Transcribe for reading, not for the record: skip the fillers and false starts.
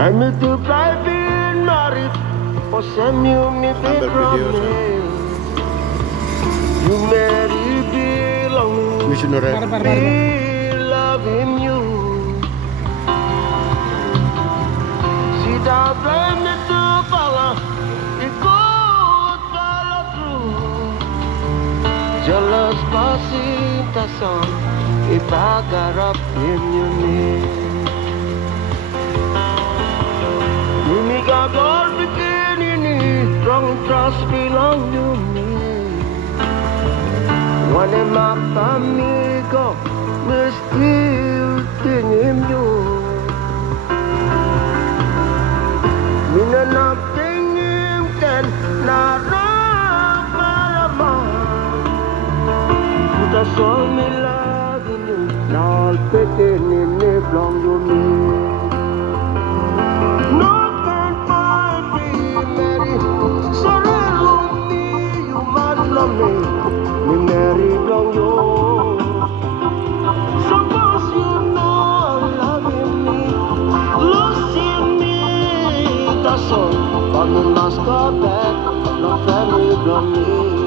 I me to drive in married, or send you me big promise. You marry belong, be loving you. See that blame me to follow, it goes follow through. Jealous passing the song, if I got up in your name. We got all beginning, strong trust belong to me. One of my family go, me still thinking you. Me no nothing him can not rock my mind. Put a song me loving you, now picking in it belong to me. Me marry long you. Suppose you know loving me, losing me. That's all. But me must go back. No family from me.